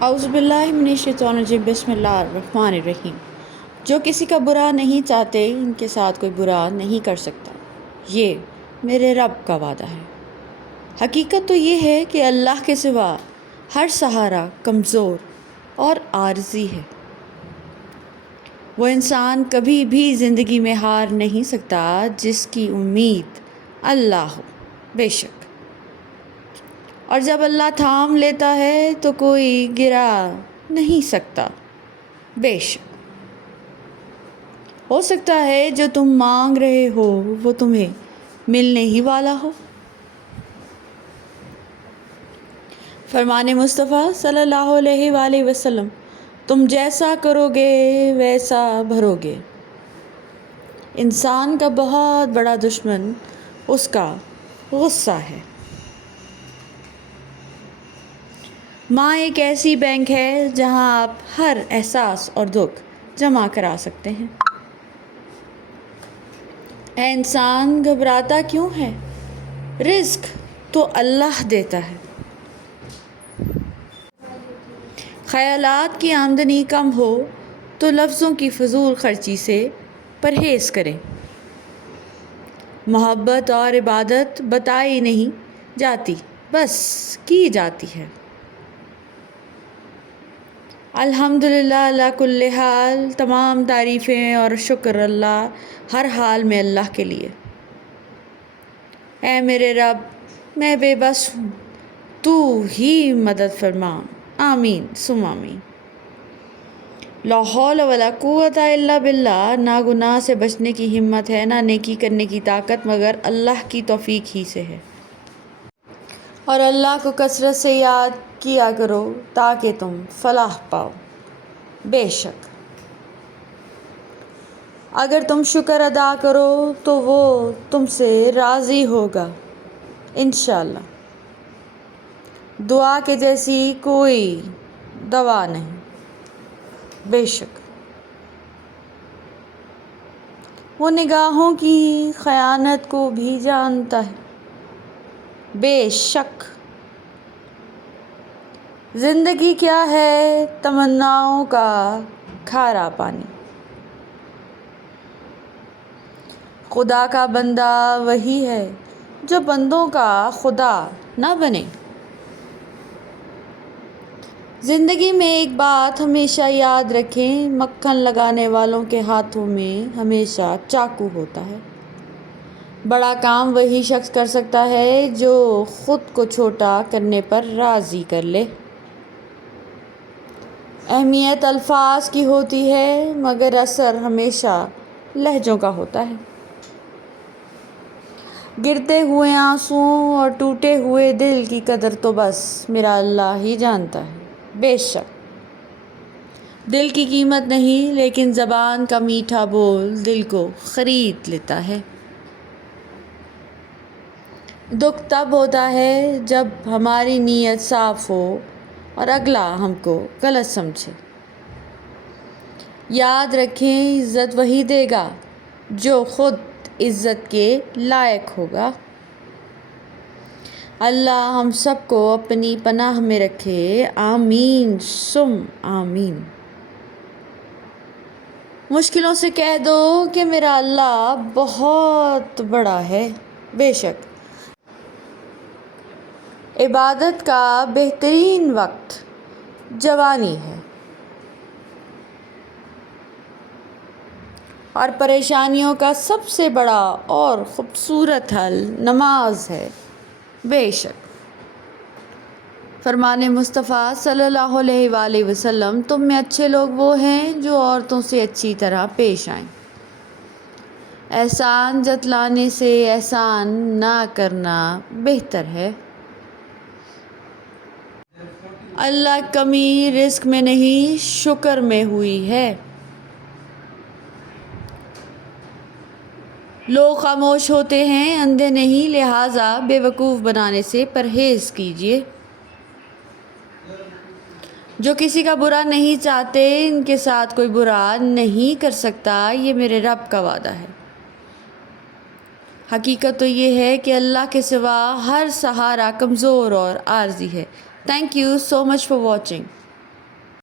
اعوذ باللہ من الشیطان الرجیم، بسم اللہ الرحمن الرحیم۔ جو کسی کا برا نہیں چاہتے ان کے ساتھ کوئی برا نہیں کر سکتا، یہ میرے رب کا وعدہ ہے۔ حقیقت تو یہ ہے کہ اللہ کے سوا ہر سہارا کمزور اور عارضی ہے۔ وہ انسان کبھی بھی زندگی میں ہار نہیں سکتا جس کی امید اللہ ہو، بے شک۔ اور جب اللہ تھام لیتا ہے تو کوئی گرا نہیں سکتا، بے شک۔ ہو سکتا ہے جو تم مانگ رہے ہو وہ تمہیں ملنے ہی والا ہو۔ فرمان مصطفیٰ صلی اللہ علیہ وآلہ وسلم، تم جیسا کرو گے ویسا بھرو گے۔ انسان کا بہت بڑا دشمن اس کا غصہ ہے۔ ماں ایک ایسی بینک ہے جہاں آپ ہر احساس اور دکھ جمع کرا سکتے ہیں۔ اے انسان، گھبراتا کیوں ہے؟ رزق تو اللہ دیتا ہے۔ خیالات کی آمدنی کم ہو تو لفظوں کی فضول خرچی سے پرہیز کریں۔ محبت اور عبادت بتائی نہیں جاتی، بس کی جاتی ہے۔ الحمدللہ علی کل حال، تمام تعریفیں اور شکر اللہ ہر حال میں اللہ کے لیے۔ اے میرے رب، میں بے بس ہوں، تو ہی مدد فرما، آمین ثم آمین۔ لا حول ولا قوت الا باللہ، نہ گناہ سے بچنے کی ہمت ہے نہ نیکی کرنے کی طاقت مگر اللہ کی توفیق ہی سے ہے۔ اور اللہ کو کثرت سے یاد کیا کرو تاکہ تم فلاح پاؤ، بے شک۔ اگر تم شکر ادا کرو تو وہ تم سے راضی ہوگا، انشاءاللہ۔ دعا کے جیسی کوئی دوا نہیں، بے شک۔ وہ نگاہوں کی خیانت کو بھی جانتا ہے، بے شک۔ زندگی کیا ہے؟ تمناؤں کا کھارا پانی۔ خدا کا بندہ وہی ہے جو بندوں کا خدا نہ بنے۔ زندگی میں ایک بات ہمیشہ یاد رکھیں، مکھن لگانے والوں کے ہاتھوں میں ہمیشہ چاقو ہوتا ہے۔ بڑا کام وہی شخص کر سکتا ہے جو خود کو چھوٹا کرنے پر راضی کر لے۔ اہمیت الفاظ کی ہوتی ہے مگر اثر ہمیشہ لہجوں کا ہوتا ہے۔ گرتے ہوئے آنسوؤں اور ٹوٹے ہوئے دل کی قدر تو بس میرا اللہ ہی جانتا ہے، بے شک۔ دل کی قیمت نہیں لیکن زبان کا میٹھا بول دل کو خرید لیتا ہے۔ دکھ تب ہوتا ہے جب ہماری نیت صاف ہو اور اگلا ہم کو غلط سمجھے۔ یاد رکھیں، عزت وہی دے گا جو خود عزت کے لائق ہوگا۔ اللہ ہم سب کو اپنی پناہ میں رکھے، آمین ثم آمین۔ مشکلوں سے کہہ دو کہ میرا اللہ بہت بڑا ہے، بے شک۔ عبادت کا بہترین وقت جوانی ہے اور پریشانیوں کا سب سے بڑا اور خوبصورت حل نماز ہے، بے شک۔ فرمان مصطفیٰ صلی اللہ علیہ وآلہ وسلم، تم میں اچھے لوگ وہ ہیں جو عورتوں سے اچھی طرح پیش آئیں۔ احسان جتلانے سے احسان نہ کرنا بہتر ہے۔ اللہ کمی رزق میں نہیں شکر میں ہوئی ہے۔ لوگ خاموش ہوتے ہیں، اندھے نہیں، لہٰذا بے وقوف بنانے سے پرہیز کیجیے۔ جو کسی کا برا نہیں چاہتے ان کے ساتھ کوئی برا نہیں کر سکتا، یہ میرے رب کا وعدہ ہے۔ حقیقت تو یہ ہے کہ اللہ کے سوا ہر سہارا کمزور اور عارضی ہے۔ Thank you so much for watching.